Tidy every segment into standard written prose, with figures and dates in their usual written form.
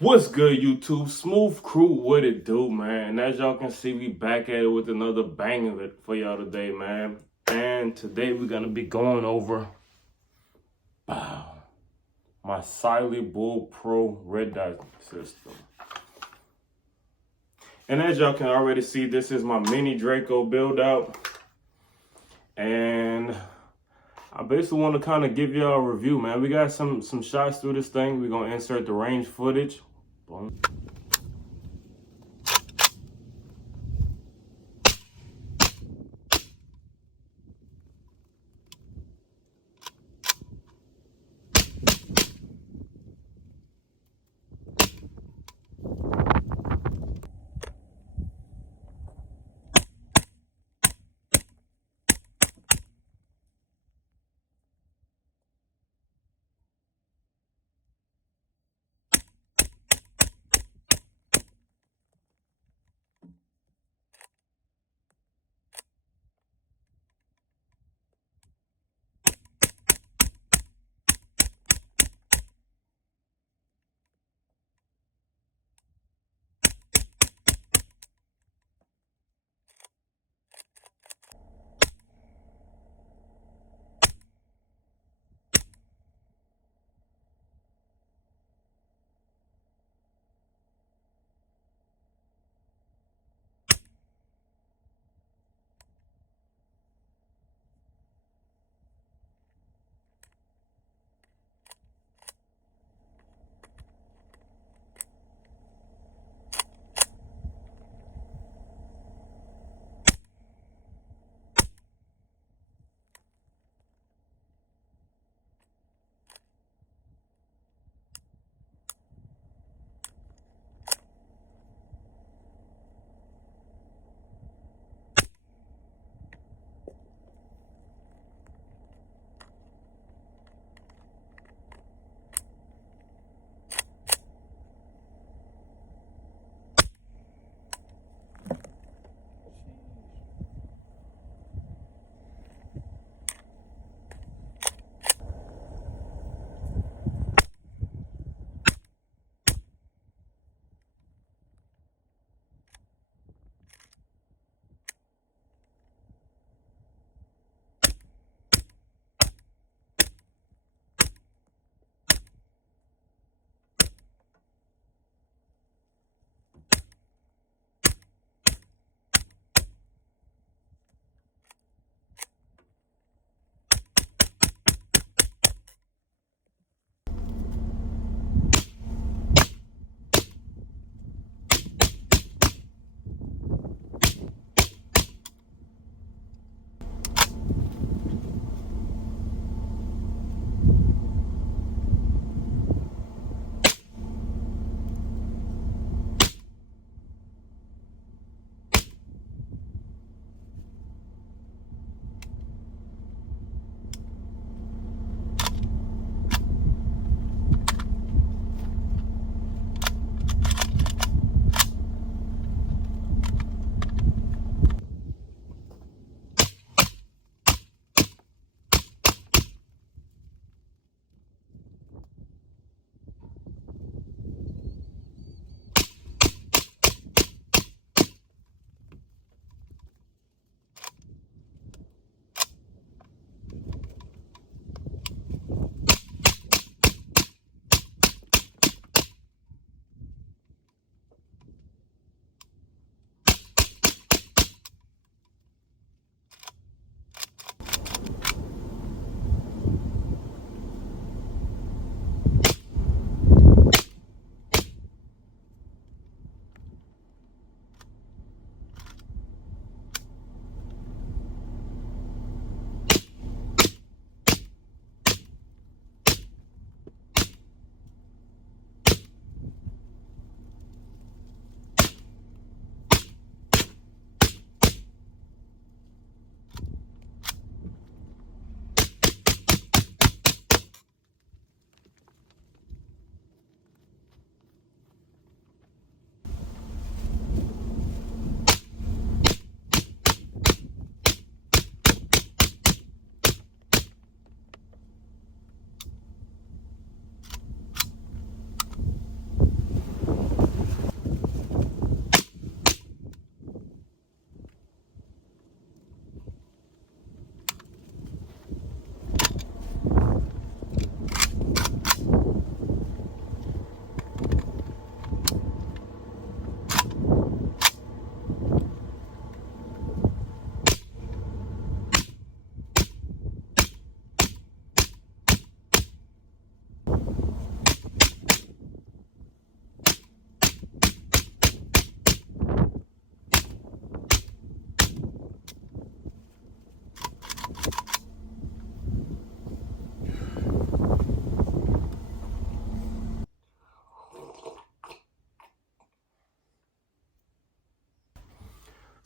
What's good, YouTube? Smooth Crew, what it do, man? And as y'all can see, we back at it with another banger for y'all today, man. And today we're gonna be going over my Cyelee Bull Pro red dot system. And as y'all can already see, this is my mini Draco build out. And I basically want to kind of give y'all a review, man. We got some shots through this thing. We're gonna insert the range footage. Boom.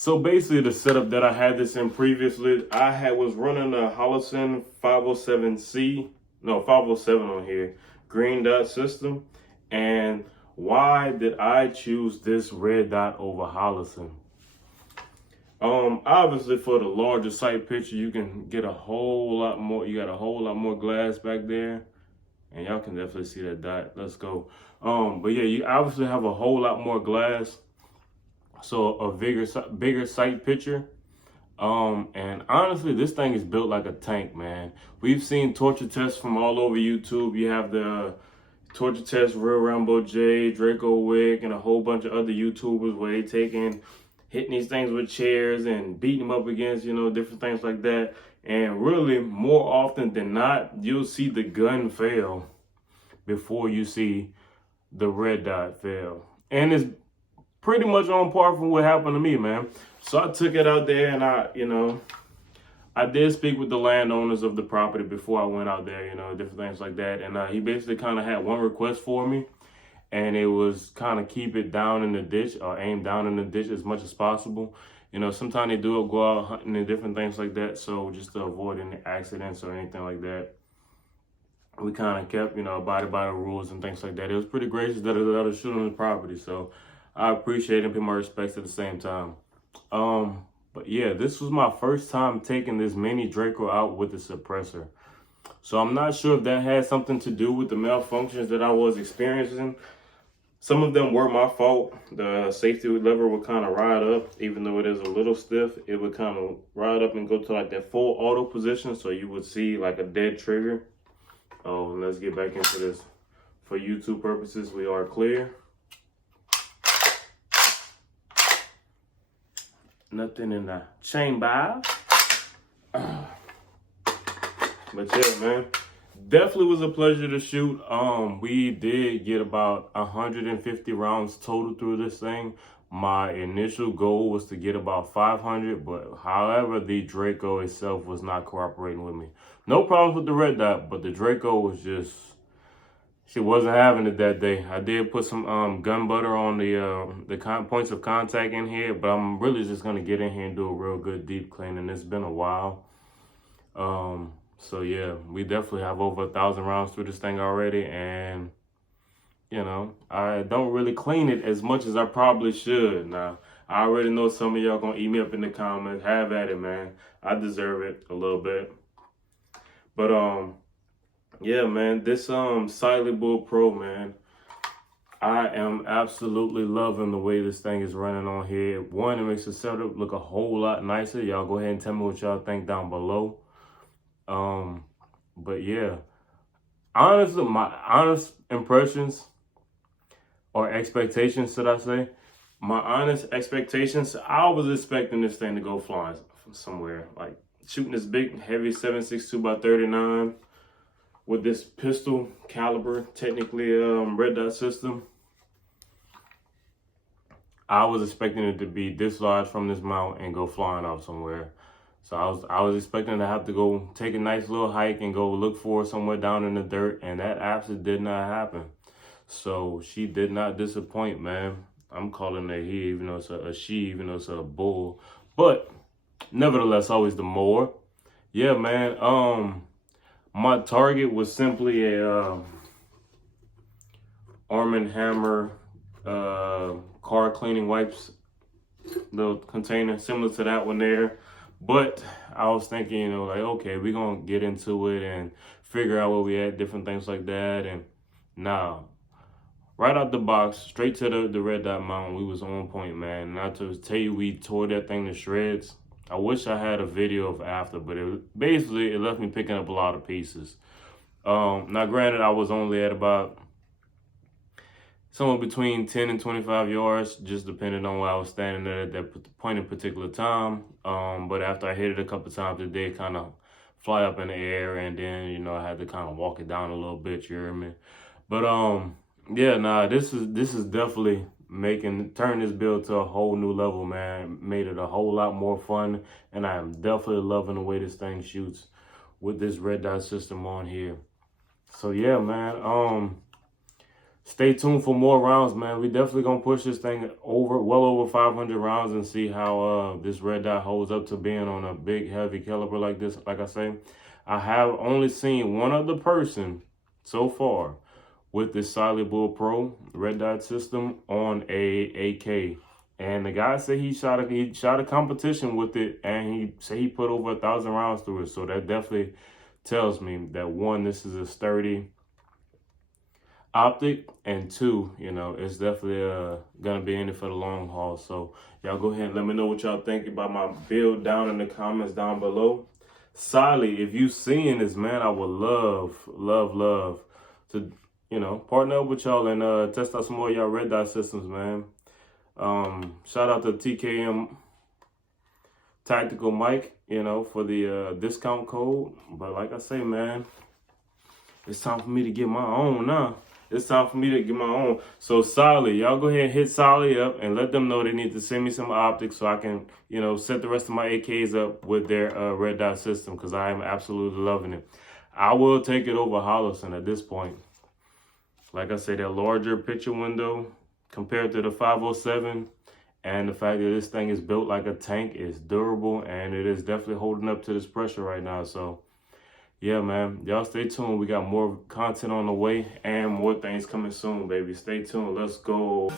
So basically, the setup that I had this in previously, was running a HOLOSUN 507 on here, green dot system. And why did I choose this red dot over HOLOSUN? Obviously for the larger sight picture, you can get a whole lot more. You got a whole lot more glass back there, and y'all can definitely see that dot. Let's go. But yeah, you obviously have a whole lot more glass. So a bigger sight picture. And honestly, this thing is built like a tank, man. We've seen torture tests from all over YouTube. You have the torture test, Real Rambo J, Draco Wick, and a whole bunch of other YouTubers where they hitting these things with chairs and beating them up against, different things like that. And really, more often than not, you'll see the gun fail before you see the red dot fail. And it's pretty much on par from what happened to me, man. So I took it out there and I did speak with the landowners of the property before I went out there, different things like that. And he basically kind of had one request for me, and it was kind of keep it down in the ditch, or aim down in the ditch as much as possible. Sometimes they do go out hunting and different things like that. So just to avoid any accidents or anything like that, we kind of kept, abided by the rules and things like that. It was pretty gracious that they let us shoot on the property. So I appreciate and pay my respects at the same time. But yeah, this was my first time taking this mini Draco out with the suppressor. So I'm not sure if that had something to do with the malfunctions that I was experiencing. Some of them were my fault. The safety lever would kind of ride up, even though it is a little stiff. It would kind of ride up and go to like that full auto position, so you would see like a dead trigger. Oh, let's get back into this. For YouTube purposes, we are clear. Nothing in the chamber. But yeah, man, definitely was a pleasure to shoot. We did get about 150 rounds total through this thing. My initial goal was to get about 500, but however, the Draco itself was not cooperating with me. No problems with the red dot, but the Draco was just, she wasn't having it that day. I did put some gun butter on the points of contact in here, but I'm really just gonna get in here and do a real good deep cleaning. It's been a while. So yeah, we definitely have over 1,000 rounds through this thing already, and I don't really clean it as much as I probably should. Now, I already know some of y'all gonna eat me up in the comments. Have at it, man. I deserve it a little bit. But yeah, man, this Cyelee Bull Pro, man, I am absolutely loving the way this thing is running on here. One, it makes the setup look a whole lot nicer. Y'all go ahead and tell me what y'all think down below. But yeah, honestly, my honest impressions or expectations, should I say? My honest expectations, I was expecting this thing to go flying somewhere, like shooting this big, heavy 7.62 by 39 with this pistol caliber, technically red dot system. I was expecting it to be this large from this mount and go flying off somewhere. So I was expecting to have to go take a nice little hike and go look for somewhere down in the dirt, and that absolutely did not happen. So she did not disappoint, man. I'm calling it he, even though it's a she, even though it's a bull. But nevertheless, always the more. Yeah, man. My target was simply a Arm & Hammer car cleaning wipes, little container similar to that one there. But I was thinking, like, okay, we're going to get into it and figure out where we at, different things like that. And now, right out the box, straight to the red dot mount, we was on point, man. Not to tell you, we tore that thing to shreds. I wish I had a video of after, but basically it left me picking up a lot of pieces. Now, granted, I was only at about somewhere between 10 and 25 yards, just depending on where I was standing at that point in particular time. But after I hit it a couple times, it did kind of fly up in the air, and then, I had to kind of walk it down a little bit, you hear me? But yeah, nah, this is definitely turn this build to a whole new level, man. Made it a whole lot more fun, and I am definitely loving the way this thing shoots with this red dot system on here. So yeah, man, stay tuned for more rounds, man. We definitely gonna push this thing well over 500 rounds and see how this red dot holds up to being on a big heavy caliber like this. Like I say, I have only seen one other person so far with this Cyelee Bull Pro red dot system on a AK. And the guy said he shot a competition with it, and he said he put over 1,000 rounds through it. So that definitely tells me that, one, this is a sturdy optic, and two, you know, it's definitely gonna be in it for the long haul. So y'all go ahead and let me know what y'all think about my build down in the comments down below. Cyelee, if you seeing this, man, I would love to, you know, partner up with y'all and test out some more of y'all red dot systems, man. Shout out to TKM Tactical Mike, you know, for the discount code. But like I say, man, it's time for me to get my own now. It's time for me to get my own. So Cyelee, y'all go ahead and hit Cyelee up and let them know they need to send me some optics so I can, you know, set the rest of my AKs up with their red dot system, because I am absolutely loving it. I will take it over HOLOSUN at this point. Like I said, that larger picture window compared to the 507, and the fact that this thing is built like a tank, is durable, and it is definitely holding up to this pressure right now. So yeah, man, y'all stay tuned. We got more content on the way and more things coming soon, baby. Stay tuned. Let's go.